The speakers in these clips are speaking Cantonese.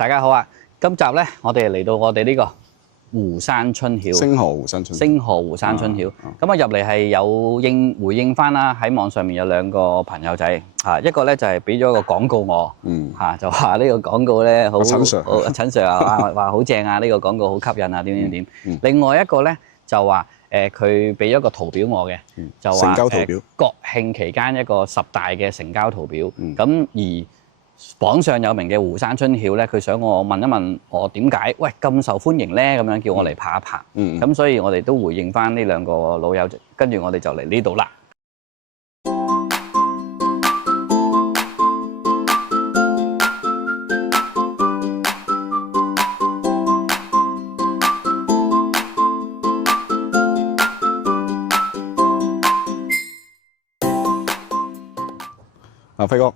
大家好啊！今集咧，我哋嚟到我哋呢個湖山春曉，星河湖山春曉，星河湖山春曉。咁啊入嚟係有回應翻啦，喺網上面有兩個朋友仔嚇，一個咧就係俾咗個廣告我，嚇就話呢個廣告咧好，陳 Sir 啊話好正啊，呢個廣告好吸引啊，點。另外一個咧就話佢俾咗個圖表我嘅，就話成交圖表，國慶期間一個10大嘅成交圖表，咁而榜上有名嘅湖山春曉咧，佢想我問一問我點解喂咁受歡迎咧？咁樣叫我嚟拍一拍。咁所以我哋都回應翻呢兩個老友，跟住我哋就嚟呢度啦。輝哥。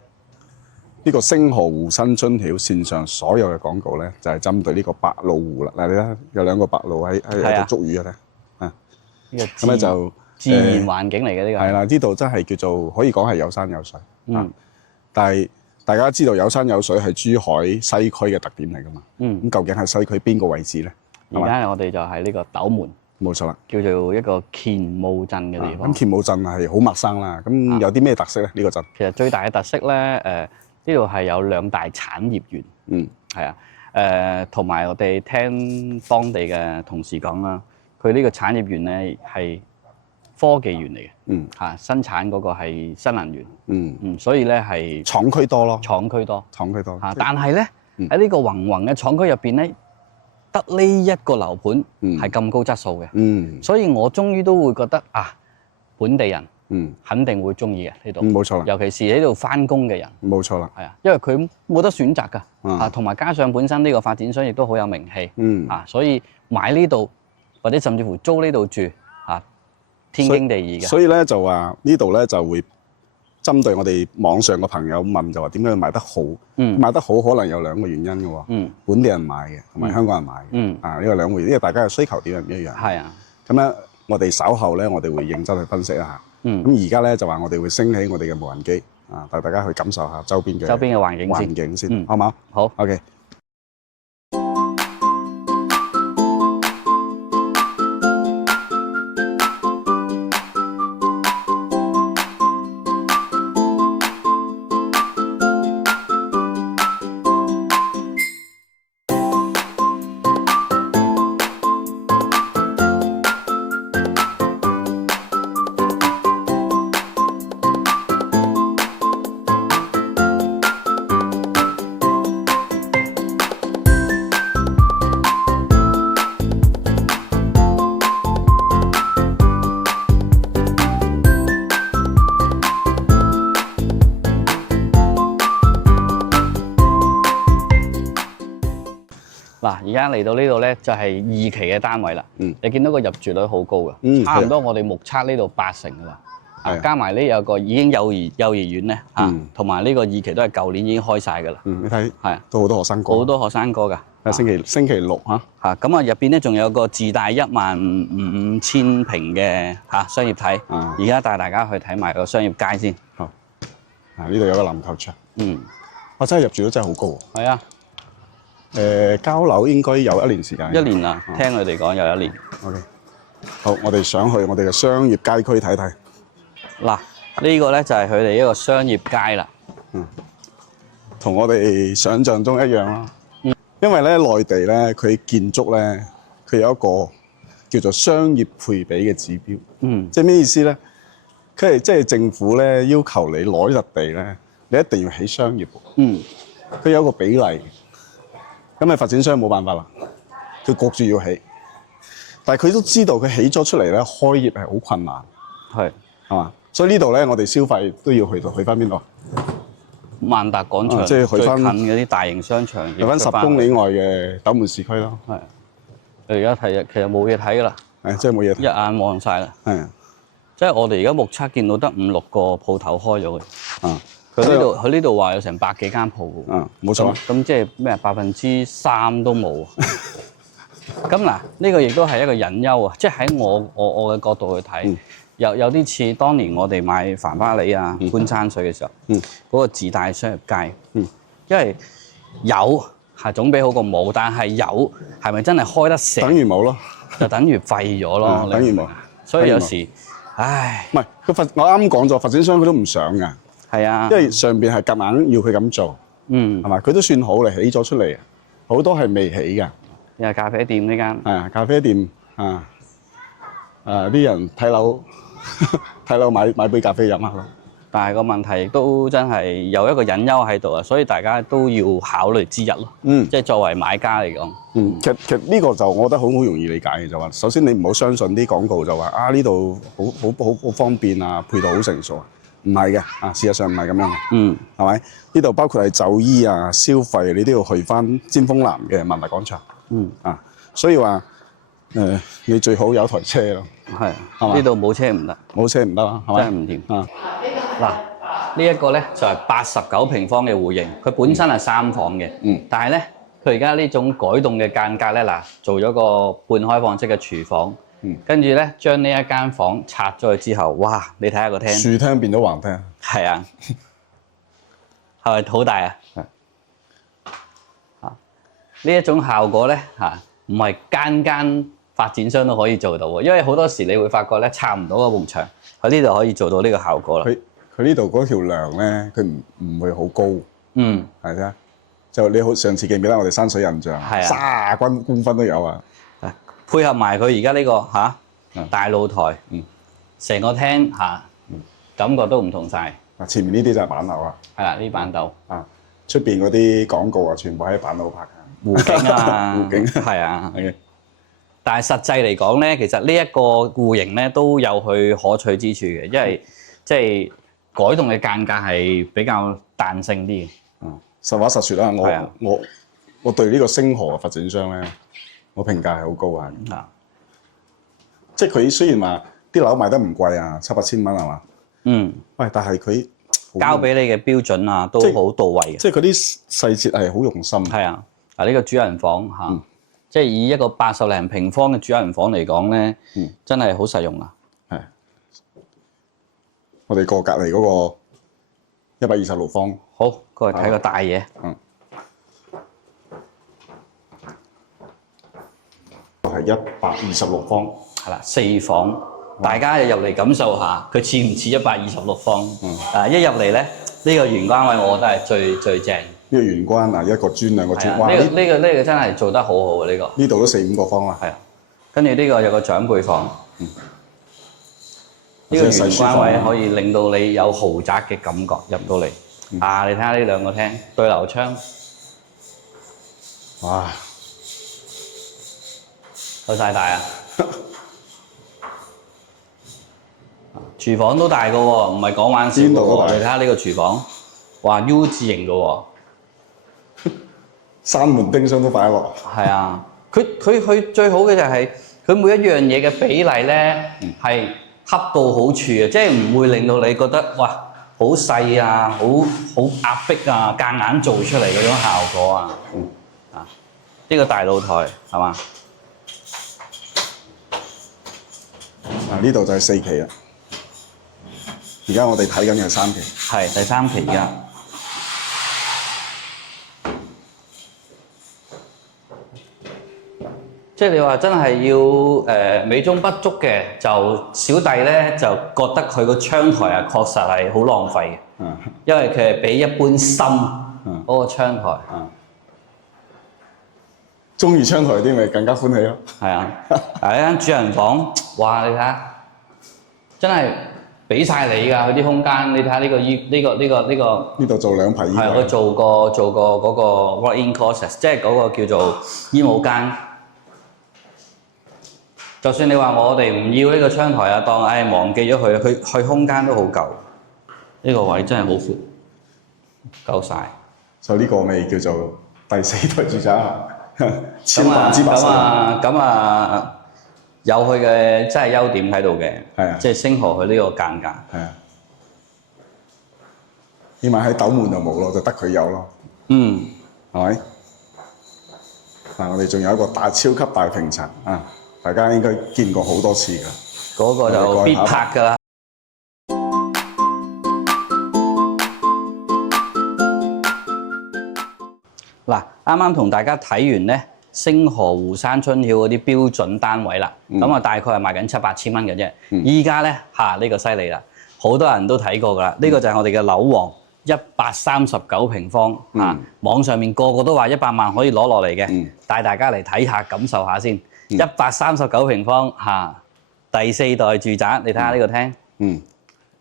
呢個星河湖山春曉線上所有嘅廣告咧，就係針對呢個白鷺湖啦。嗱，你睇有兩個白鷺喺度捉魚嘅咧，咁咧就自然環境嚟嘅呢個。係啦，呢度真係叫做可以講係有山有水。但係大家知道有山有水係珠海西區嘅特點嚟㗎嘛。咁究竟係西區邊個位置咧？而家我哋就喺呢個斗門。冇錯啦，叫做一個乾務鎮嘅地方。咁乾務鎮係好陌生啦。咁有啲咩特色咧？呢個鎮其實最大嘅特色咧，呢度係有2大產業園，係啊，同埋我哋聽當地嘅同事講啦，佢呢個產業園咧係科技園嚟嘅，嚇生產嗰個係新能源，所以咧係廠區多咯，廠區多嚇。但係咧喺呢個宏嘅廠區入邊咧，得呢一個樓盤係咁高質素嘅，所以我終於都會覺得啊，本地人。肯定會中意嘅呢度，冇錯啦。尤其是喺度翻工嘅人，冇錯啦。係啊，因為佢冇得選擇㗎，同埋加上本身呢個發展商亦都好有名氣，所以買呢度或者甚至乎租呢度住，天經地義嘅。所以咧就話呢度咧就會針對我哋網上嘅朋友問，就話點解賣得好？賣得好可能有2個原因嘅喎，本地人買嘅同埋香港人買嘅，呢個2回事，因為大家嘅需求點係唔一樣。係啊，咁咧我哋稍後咧我哋會認真去分析一下。咁而家咧就話我哋會升起我哋嘅無人機，帶大家去感受下周邊嘅環境先，好唔好？好 ，OK。嗱，而家嚟到呢度咧，就係2期嘅單位啦。你見到個入住率好高嘅，差唔多我哋目測呢度80%㗎啦。加埋呢有個已經幼兒園咧，同埋呢個2期都係舊年已經開晒㗎啦。你睇係都好多學生哥，好多學生哥㗎。星期六嚇，咁啊入邊咧仲有個自帶15000平嘅商業體。而家帶大家去睇埋個商業街先。好，呢度有個籃球場。我真係入住率真係好高。係啊。交樓應該有1年時間。1年啦，聽佢哋講有1年。OK， 好，我哋上去我哋嘅商業街區睇睇。嗱，呢個咧就係佢哋一個商業街啦。同我哋想象中一樣啦。因為咧內地咧佢建築咧佢有一個叫做商業配比嘅指標。即係咩意思咧？佢係即係政府咧要求你攞呢笪地咧，你一定要起商業。佢有一個比例。咁咪發展商冇辦法啦，佢焗住要起，但係佢都知道佢起咗出嚟咧，開業係好困難，係嘛？所以呢度咧，我哋消費都要去翻邊度？萬達廣場，即係去翻最近嗰啲大型商場，去翻10公里外嘅斗門市區咯。係，你而家睇其實冇嘢睇㗎啦，即係冇嘢睇，一眼望晒啦。係，即係我哋而家目測見到得5-6個鋪頭開咗嘅。佢呢度話有成100幾間鋪喎。冇錯。咁即係咩3%都冇。咁嗱，呢個亦都係一個隱憂啊！即係喺我嘅角度去睇，有啲似當年我哋買繁花里搬山水嘅時候，嗰個自帶商業街。因為有係總比好過冇，但係有係咪真係開得成？等於冇咯，就等於廢咗咯。等於冇。所以有時，唉，唔係我啱講咗，發展商佢都唔想㗎。係啊，因為上邊係夾硬要佢咁做，係嘛？佢都算好嚟，起咗出嚟，好多係未起㗎。又係咖啡店呢間。係啊，咖啡店啲人睇樓睇樓買杯咖啡飲下咯。但係個問題都真係有一個隱憂喺度啊，所以大家都要考慮之一咯。即係作為買家嚟講。其實呢個就我覺得好容易理解嘅，就話首先你唔好相信啲廣告就話呢度好方便啊，配套好成熟啊，唔係嘅事實上唔係咁樣嘅。係咪？呢度包括係就醫啊、消費，你都要去翻尖峰南嘅文物廣場。所以話你最好有台車咯。係呢度冇車唔得，冇車唔得啊，係咪？真係唔掂。嗱，呢一個咧就係89平方嘅戶型，佢本身係3房嘅，但係咧佢而家呢種改動嘅間隔咧，做咗個半開放式嘅廚房，跟住咧將呢一間房拆咗去之後，哇！你睇下個廳，豎廳變咗橫廳，係啊，係咪好大啊？呢一種效果咧唔係間發展商都可以做到喎，因為好多時你會發覺咧拆唔到嗰埲牆，喺呢度可以做到呢個效果啦。佢呢度嗰條梁咧，佢唔會好高，係啫。就你好上次記唔記得我哋山水印象，30公分都有啊。配合埋佢而家呢個大露台，成個廳感覺都唔同晒。前面呢啲就係板樓啦，係啦，呢板樓出邊嗰啲廣告啊，全部喺板樓拍嘅。湖景啊，湖景係啊。但係實際嚟講咧，其實呢一個戶型咧都有佢可取之處嘅，因為即係改動嘅間隔係比較彈性啲嘅。實話實說啦，我對呢個星河嘅發展商咧，我評價係好高啊。即係佢雖然話啲樓賣得唔貴啊，700-8千蚊係嘛？喂，但係佢交俾你嘅標準啊，都好到位嘅。即係嗰啲細節係好用心。係啊，呢個主人房即係以一個80零平方嘅主人房嚟講咧，真係好實用啊！係，我哋過隔離嗰個126方，好過嚟睇個大嘢。係126方，係啦，4房，大家入嚟感受下，佢似唔似126方？一入嚟咧，呢個玄關位，我覺得係最正。呢個玄關一個磚兩個磚，哇！呢個真係做得好好啊！呢個呢度都4-5個方啦。係啊，跟住呢個有個長輩房，呢個玄關位可以令到你有豪宅嘅感覺入到嚟。你睇下呢兩個廳對流窗，哇！夠晒大啊！廚房都大個喎，唔係講玩笑喎。你睇下呢個廚房，哇 U 字型嘅喎。三門冰箱都擺得落。係啊，佢最好嘅就係佢每一樣嘢嘅比例咧係恰到好處嘅，即係唔會令到你覺得哇好細啊，好壓迫啊，夾硬做出嚟嗰種效果啊。呢個大露台係嘛？呢度就係4期啦。而家我哋睇緊嘅係3期。係第3期而家。即係你話真係要美中不足嘅，就小弟咧就覺得佢個窗台啊確實係好浪費嘅，因為佢係比一般深嗰個窗台。中意窗台啲咪更加歡喜咯。係啊，呢間主人房，哇！你睇下，真係俾晒你㗎，佢啲空間。你睇下呢個呢度做2排衣櫃。係我做過嗰個 walk-in closet， 即係嗰個叫做衣帽間。就算你話我哋唔要呢個窗台啊，當忘記咗佢空間都好夠。呢個位真係好闊，夠晒。所以呢個咪叫做第4代住宅啊！咁有佢嘅真係優點喺度嘅。係啊，即係星河佢呢個間隔。係啊，起碼喺斗門就冇咯，就得佢有咯。係咪？但我哋仲有一個超級大平層啊！大家應該見過好多次㗎，嗰個就必拍㗎啦。嗱，啱啱同大家睇完咧星河湖山春曉嗰啲標準單位啦，咁啊大概係賣緊7、8千蚊嘅啫。依家咧呢個犀利啦，好多人都睇過㗎啦。呢個就係我哋嘅樓王139平方網上面個個都話100萬可以攞落嚟嘅，帶大家嚟睇下感受下先。139平方第4代住宅，你睇下呢個廳，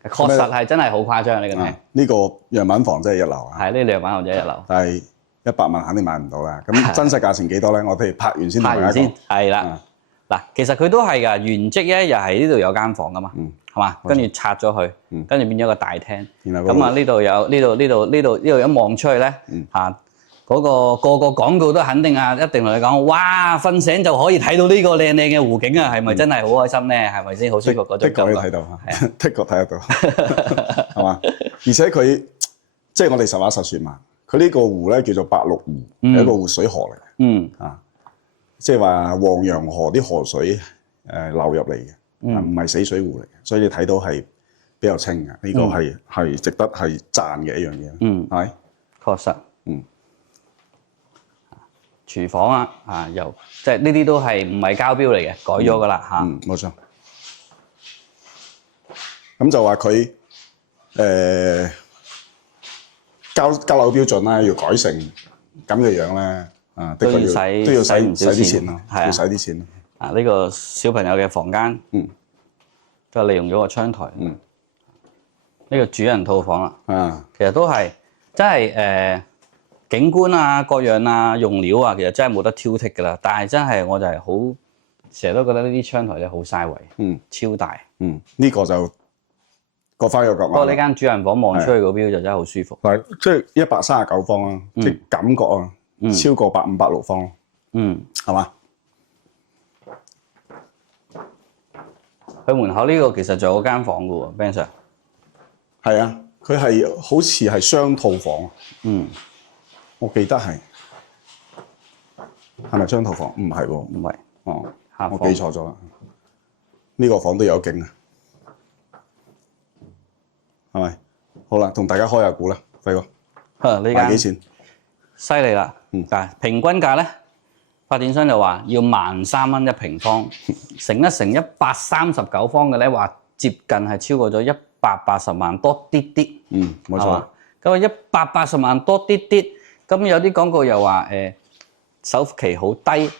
確實係真係好誇張呢個廳。呢個樣板房真係一流啊！係呢樣板房真係一流。但係100萬肯定買唔到啦。咁真實價錢幾多咧？我哋拍完先同大家講。係啦。嗱，其實佢都係㗎，原跡咧又係呢度有間房㗎嘛，係嘛？跟住拆咗佢，跟住變咗個大廳。咁啊呢度有呢度一望出去咧嗰個廣告都肯定啊，一定同你講，哇！瞓醒就可以睇到呢個靚靚嘅湖景啊，係咪真係好開心咧？係咪先好舒服嗰種感覺？的確可以睇到嚇，的確睇得到，係嘛？而且佢即係我哋實話實說嘛，佢呢個湖咧叫做白鹿湖，係一個活水河嚟嘅，即係話黃楊河啲河水流入嚟嘅，唔係死水湖嚟嘅，所以你睇到係比較清嘅，呢個係值得係讚嘅一樣嘢，係咪？確實，廚房又即係呢啲都係唔係交標嚟嘅，改咗㗎啦嚇。冇錯。咁就話佢交樓標準啦，要改成咁嘅樣咧，都要使唔少錢咯，要使啲錢。呢個小朋友嘅房間，都係利用咗個窗台。呢個主人套房啦，其實都係真係景觀啊、各樣啊、用料啊，其實真係冇得挑剔㗎啦。但係真係我就係好成日都覺得呢啲窗台咧好嘥位，超大。呢個就各花入各眼。不過呢間主人房望出去個標就真係好舒服。係即係139方啦，即係感覺啊，超過586方咯。係嘛？佢門口呢個其實仲有間房㗎喎 Ben Sir。係啊，佢係好似係雙套房。我記得係咪雙套房？唔係喎，唔係。我記錯咗啦。呢個房都有景啊，係咪？好啦，同大家開下估啦，輝哥。呢間幾錢？犀利啦！但係平均價咧，發展商就話要13,000蚊一平方，乘一乘139方嘅咧，話接近係超過咗180萬多啲啲。冇錯。咁180萬多啲啲。咁有啲廣告又話首期好低，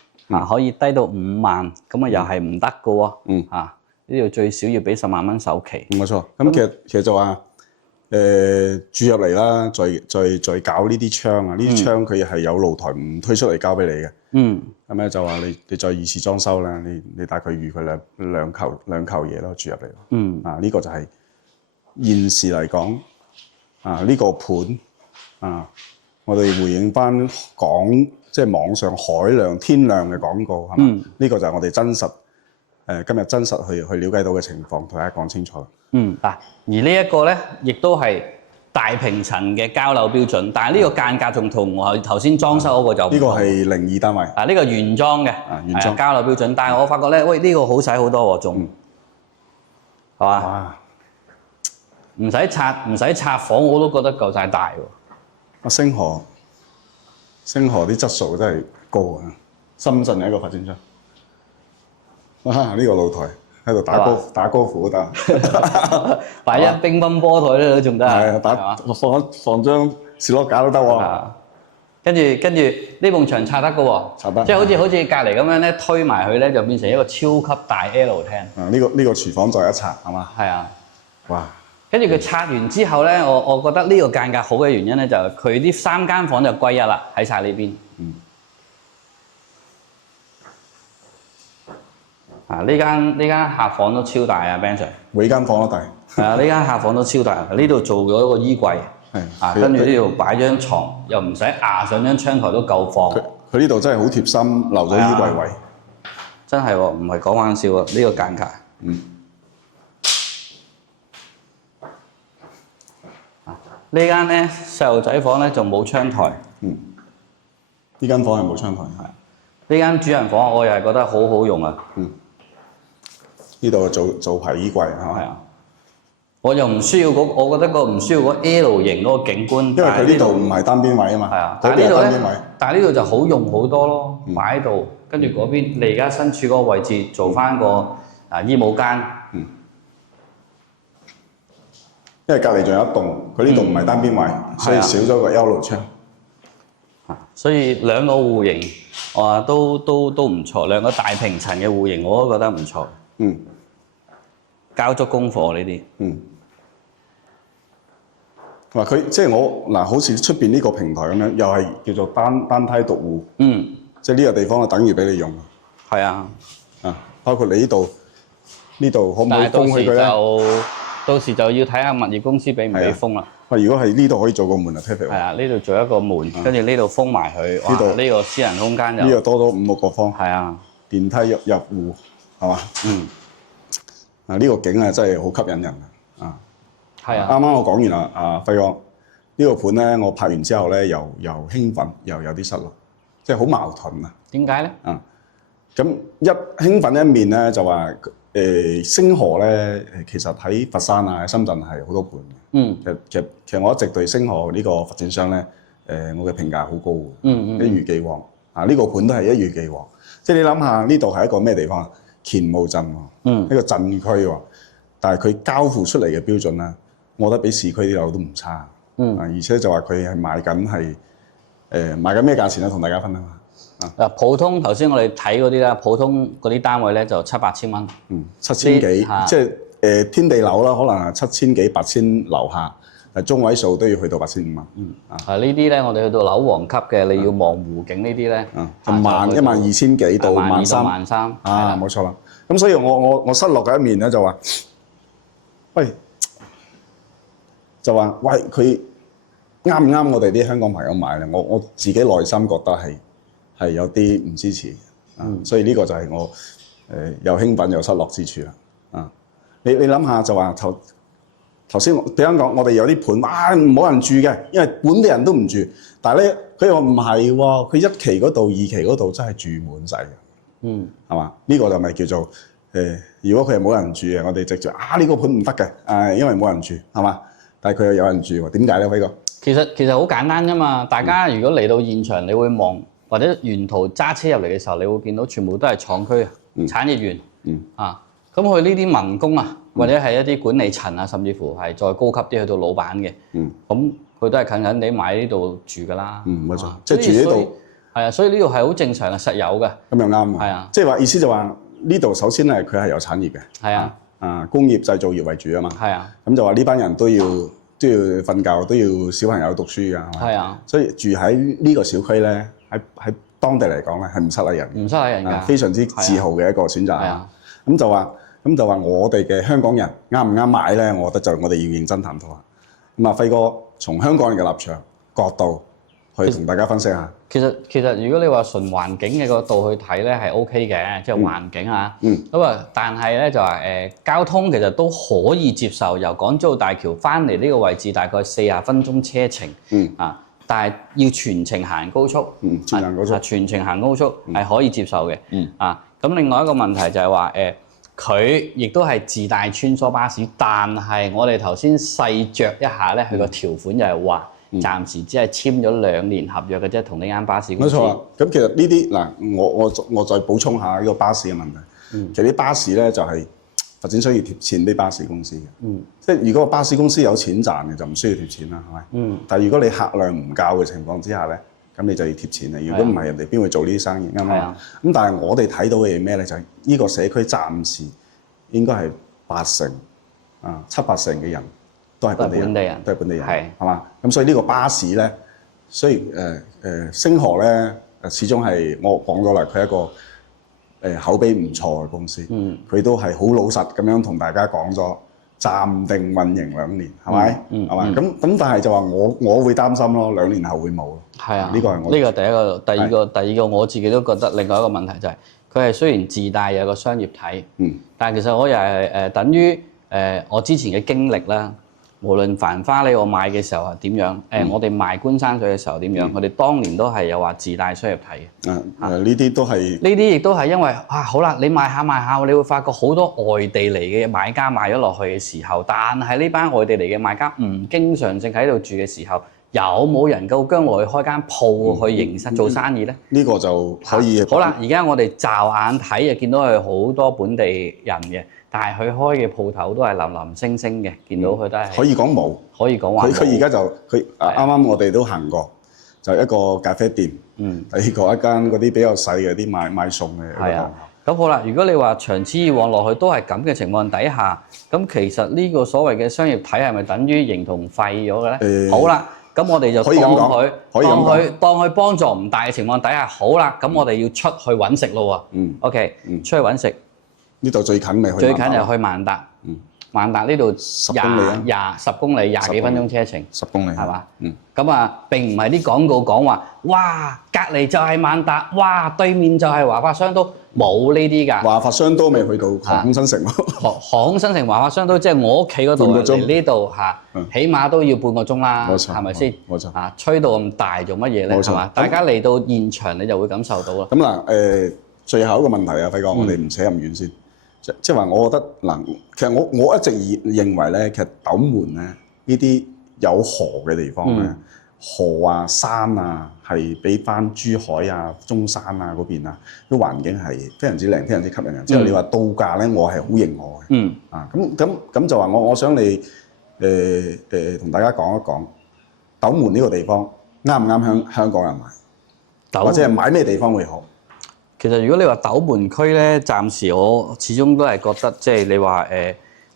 可以低到5萬，咁又係唔得嘅喎。呢度最少要俾10萬蚊首期。冇錯。咁其實就話住入嚟啦，再搞呢啲窗啊，呢啲窗佢係有露台唔推出嚟交俾你嘅。咁咧就話你再二次裝修啦，你大概預佢兩嚿嘢咯，住入嚟。呢個就係現時嚟講呢個盤我哋回應翻即係網上海量天量嘅廣告係嘛？呢個就係我哋真實今日真實去了解到嘅情況，同大家講清楚。而呢一個咧，亦都係大平層嘅交樓標準，但係呢個間隔仲同我頭先裝修嗰個就唔同。呢個係02單位。呢個原裝嘅，原裝交樓標準。但係我發覺咧，喂呢個好使好多喎，仲係嘛？唔使拆房我都覺得夠晒大喎。星河啲質素真係高啊！深圳嘅一個發展商，呢個露台喺度打高爾夫都得，擺一乒乓波台咧都仲得。放張士多架都得喎。跟住呢埲牆拆得嘅喎，即係好似隔離咁樣咧，推埋佢咧就變成一個超級大 L 廳。呢個廚房再一拆係嘛？係啊。哇！跟住佢拆完之後咧，我覺得呢個間隔好嘅原因咧，就係佢啲3間房就歸一啦，喺晒呢邊。呢間客房都超大啊 Ben Sir。每間房都大。呢間客房都超大，呢度做咗一個衣櫃。跟住呢度擺張床，又唔使壓上張窗台都夠放。佢呢度真係好貼心，留咗衣櫃位。真係喎，唔係講玩笑喎，呢個間隔。呢間咧細路仔房咧就冇窗台。呢間房係冇窗台。呢間主人房我又係覺得好好用啊。呢度做排衣櫃係嘛？我又唔需要我覺得個唔需要嗰 L 型嗰個景觀，因為佢呢度唔係單邊位啊嘛。係啊，但係呢度咧，但係呢度就好用好多咯，擺喺度，跟住嗰邊你而家身處嗰個位置做翻個醫務間。因為隔離仲有一棟，佢呢度唔係單邊位，所以少咗個 L 窗。所以兩個戶型，我話都唔錯，兩個大平層嘅戶型我都覺得唔錯。交足功課呢啲。話佢即係我嗱，好似出邊呢個平台咁樣，又係叫做單梯獨戶。即係呢個地方就等於俾你用。係啊。包括你呢度可唔可以封佢咧？到時就要睇下物業公司俾唔俾封啦。如果係呢度可以做個門啊 perfect。係啊，呢度做一個門，跟住呢度封埋佢。呢度呢個私人空間就呢個多咗5個角方。係啊。電梯入戶係嘛？呢個景啊真係好吸引人啊！係啊。啱啱我講完啦，輝哥，呢個盤咧我拍完之後咧又興奮又有啲失落，即係好矛盾啊！點解咧？咁一興奮一面咧就話星河咧其實喺佛山啊、深圳係好多盤嘅。其實我一直對星河呢個發展商咧我嘅評價好高嘅。一如既往呢個盤都係一如既往。即係你諗下呢度係一個咩地方啊？乾務鎮喎，一個鎮區喎，但係佢交付出嚟嘅標準咧，我覺得比市區啲樓都唔差。而且就話佢係賣緊咩價錢咧？同大家分享下。普通頭先我哋睇嗰啲啦，普通嗰啲單位咧就7、8千蚊。7000幾，即係天地樓啦，可能係7000幾、8000樓下，但中位數都要去到8500蚊。呢啲咧，我哋去到樓王級嘅，你要望湖景呢啲咧，就12000幾到13000。冇錯啦。咁所以我失落嘅一面咧就話，喂，佢啱唔啱我哋啲香港朋友買咧？我自己內心覺得係有啲唔支持。所以呢個就係我又興奮又失落之處啦。你諗下就話頭先比方講，我哋有啲盤冇人住嘅，因為本地人都唔住。但係咧，佢又唔係喎，佢1期嗰度、2期嗰度真係住滿晒嘅。係嘛？呢個就咪叫做如果佢係冇人住嘅，我哋直接呢個盤唔得嘅，因為冇人住係嘛？但係佢又有人住喎，點解咧，輝哥？其實好簡單啫嘛。大家如果嚟到現場，你會望或者沿途揸車入嚟嘅時候，你會見到全部都係廠區產業園。咁佢呢啲民工啊，或者係一啲管理層啊，甚至乎係再高級啲去到老闆嘅，咁佢都係近近地買呢度住㗎啦。冇錯，即係住呢度。係啊，所以呢度係好正常嘅，實有嘅。咁又啱。係啊，即係話意思就話呢度首先係佢係有產業嘅。係啊。工業製造業為主啊嘛。係啊。咁就話呢班人都要瞓覺，都要小朋友讀書㗎。係啊。所以住喺呢個小區咧，喺當地嚟講咧係唔失禮人。唔失禮人㗎。非常之自豪嘅一個選擇。係啊。咁就話我哋嘅香港人啱唔啱買咧？我覺得就我哋要認真探討下。咁輝哥從香港人嘅立場角度去同大家分析下。其實如果你話純環境嘅角度去睇咧，係 OK 嘅，即係環境啊。但係咧就話交通其實都可以接受，由港珠澳大橋翻嚟呢個位置大概40分鐘車程。但係要全程行高速。全程行高速係可以接受嘅。咁另外一個問題就係話佢亦都係自帶穿梭巴士，但係我哋頭先細嚼一下咧，佢個條款就係話暫時只係簽咗2年合約嘅啫，同呢間巴士公司。冇錯啊。咁其實呢啲嗱，我再補充下呢個巴士嘅問題。其實啲巴士咧就係發展商要貼錢俾巴士公司嘅。即係如果個巴士公司有錢賺嘅，就唔需要貼錢啦，係咪？但係如果你客量唔夠嘅情況之下咧，咁你就要貼錢啦。如果唔係，人哋邊會做呢啲生意啱唔啱？咁但係我哋睇到嘅係咩咧？就係呢個社區暫時應該係7、8成嘅人都係本地人，都係本地人，係嘛？咁所以呢個巴士咧，雖然星河咧始終係我講咗啦，佢係一個口碑唔錯嘅公司，佢都係好老實咁樣同大家講咗暫定運營2年，係咪？係嘛？咁但係就話我會擔心咯，2年後會冇。係啊，呢個係我呢個第一個，第二個我自己都覺得另外一個問題就係佢係雖然自帶有個商業體，但係其實我又係等於我之前嘅經歷啦。無論繁花呢，我買嘅時候係點樣？我哋賣觀山水嘅時候點樣？我哋當年都係有話自帶商業體嘅。呢啲都係呢啲亦都係因為好啦，你賣下，你會發覺好多外地嚟嘅買家買咗落去嘅時候，但係呢班外地嚟嘅買家唔經常性喺度住嘅時候，有冇人夠姜落去開間鋪去營實做生意呢？呢個就可以。好啦，而家我哋驟眼睇就見到佢好多本地人嘅。但係佢開嘅鋪頭都係林林星星嘅，見到佢都係可以講冇，可以講話佢而家就佢啱啱我哋都行過，就一個咖啡店，第二個一間嗰啲比較細嘅啲賣餸嘅。係啊，咁好啦，如果你話長此以往落去都係咁嘅情況底下，咁其實呢個所謂嘅商業體係咪等於形同廢咗嘅咧？好啦，咁我哋就當佢幫助唔大嘅情況底下，好啦，咁我哋要出去揾食咯喎。OK，出去揾食。呢度最近咪去？最近就去萬達。萬達呢度10公里，廿幾分鐘車程。10公里係嘛？咁啊，並唔係啲廣告講話，哇，隔離就係萬達，哇，對面就係華發商都冇呢啲㗎。華發商都未去到航空新城喎。航空新城華發商都即係我屋企嗰度嚟呢度起碼都要半個鐘啦，係咪先？冇錯。吹到咁大做乜嘢咧？係嘛？大家嚟到現場你就會感受到啦。咁嗱最後一個問題啊，輝哥，我哋唔扯咁遠先。即係話，我覺得嗱，其實我一直認為咧，其實斗門咧呢啲有河嘅地方咧，河啊山啊，係比翻珠海啊、中山啊嗰邊啊，啲環境係非常之靚、非常之吸引人。之後你話度假咧，我係好認可嘅。咁就話我想你同大家講一講斗門呢個地方啱唔啱香港人買，或者係買咩地方會好？其實如果你話斗門區咧，暫時我始終都係覺得，即係你話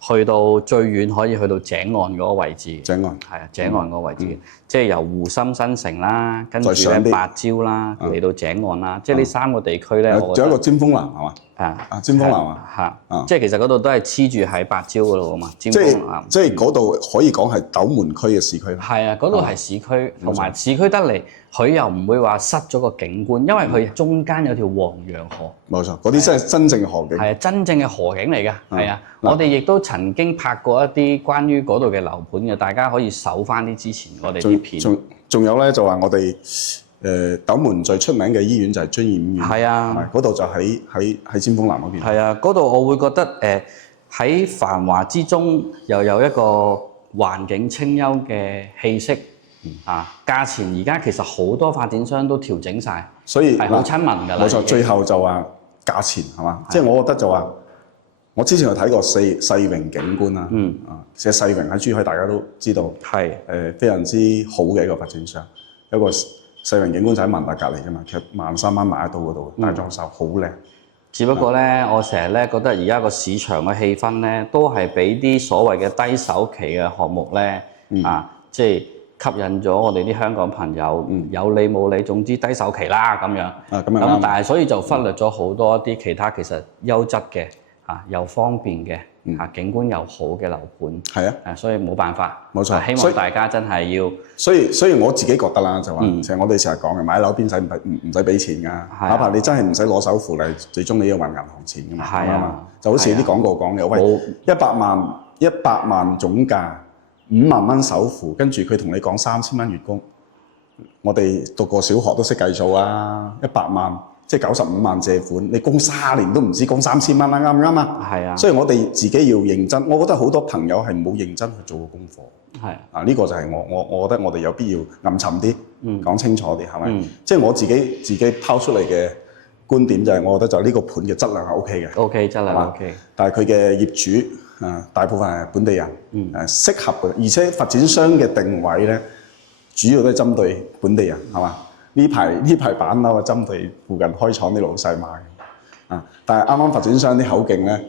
去到最遠可以去到井岸嗰個位置。井岸係啊，井岸嗰個位置，即係由湖心新城啦，跟住咧八蕉啦，嚟到井岸啦，即係呢3個地區咧。仲有一個尖峰南係嘛？尖峰南即係其實嗰度都係黐住喺八蕉嗰度啊嘛。尖峰南即係嗰度可以講係斗門區嘅市區。係啊，嗰度係市區，同埋市區得嚟，佢又唔會話失咗個景觀，因為佢中間有條黃楊河。冇錯，嗰啲真係真正嘅河景。係啊，真正嘅河景嚟㗎。係啊，我哋亦都曾經拍過一啲關於嗰度嘅樓盤嘅，大家可以搜翻啲之前我哋啲片。仲有咧，就話我哋斗門最出名嘅醫院就係遵義醫院。係啊，嗰度就喺尖峰南嗰邊。係啊，嗰度我會覺得喺繁華之中又有一個環境清幽嘅氣息。價錢而家其實好多發展商都調整晒，所以係好親民㗎啦。冇錯，最後就話價錢係嘛？即係我覺得就話，我之前有睇過世榮景觀啦。其實世榮喺珠海大家都知道，係非常之好嘅一個發展商。一個世榮景觀就喺萬達隔離㗎嘛，其實13,000蚊買得到嗰度，大裝修好靚。只不過咧，我成日咧覺得而家個市場嘅氣氛咧，都係俾啲所謂嘅低首期嘅項目咧，即係吸引咗我哋啲香港朋友，有理冇理，總之低首期啦咁樣。咁但係所以就忽略咗好多一啲其他其實優質嘅又方便嘅景觀又好嘅樓盤。係啊，所以冇辦法。冇錯，希望大家真係要。所以我自己覺得啦，就話其實我哋成日講嘅買樓邊使唔使俾錢㗎？哪怕你真係唔使攞首付嚟，最終你要還銀行錢㗎嘛。係啊，就好似啲廣告講嘅，喂，100萬總價。5萬蚊首付，跟住佢同你講3000蚊月供，我哋讀過小學都識計數啊！100萬即係95萬借款，你供30年都唔知供3000蚊啦，啱唔啱啊？係啊！所以我哋自己要認真，我覺得好多朋友係冇認真去做過功課。係呢個就係我覺得我哋有必要暗沉啲，講清楚啲，係咪？即係我自己拋出嚟嘅觀點就係，我覺得就呢個盤嘅質量係 OK 嘅。OK， 質量 OK。但係佢嘅業主。大部分係本地人，適合嘅，而且發展商嘅定位咧，主要都係針對本地人，係嘛？呢排板樓係針對附近開廠啲老細買嘅，但係啱啱發展商啲口徑咧，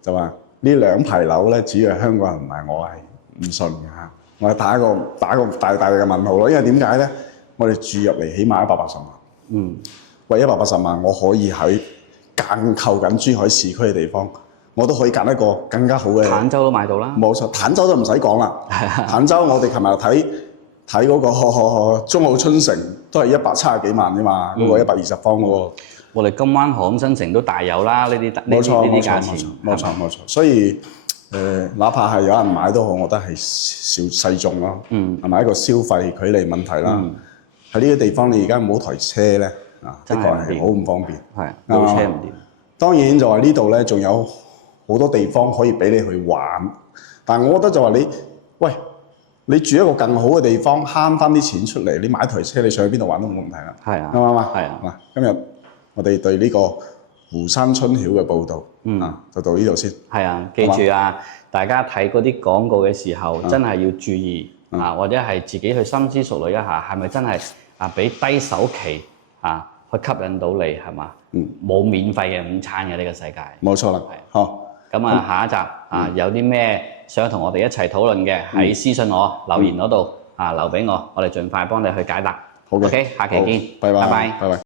就話呢2排樓咧，主要係香港人買，我係唔信嘅嚇，我係打個大嘅問號咯，因為點解咧？我哋住入嚟起碼180萬，為180萬，我可以喺間靠緊珠海市區嘅地方。我都可以揀一個更加好嘅。坦洲都買到啦。冇錯，坦洲都唔使講啦。坦洲我哋琴日睇嗰個中澳春城都係170幾萬啫嘛，嗰個120方嗰個。我哋今晚航空新城都大有啦，呢啲價錢。冇錯。所以哪怕係有人買都好，我覺得係細眾咯。係咪一個消費距離問題啦？喺呢啲地方你而家冇台車咧，的確係好唔方便。係冇車唔掂。當然就話呢度咧，仲有好多地方可以俾你去玩，但係我覺得就話你住一個更好嘅地方，慳翻啲錢出嚟，你買台車你上去邊度玩都冇問題啦。係啊，啱唔啱啊？係啊。嗱，今日我哋對呢個湖山春曉嘅報導，就到呢度先。係啊，記住啊，大家睇嗰啲廣告嘅時候，真係要注意或者係自己去深思熟慮一下，係咪真係俾低首期去吸引到你係嘛？冇免費嘅午餐嘅呢個世界。冇錯啦。好。咁下一集有啲咩想同我哋一齊討論嘅，喺私信我留言嗰度留俾我，我哋盡快幫你去解答。好嘅。OK， 下期見。拜拜。拜拜。拜拜。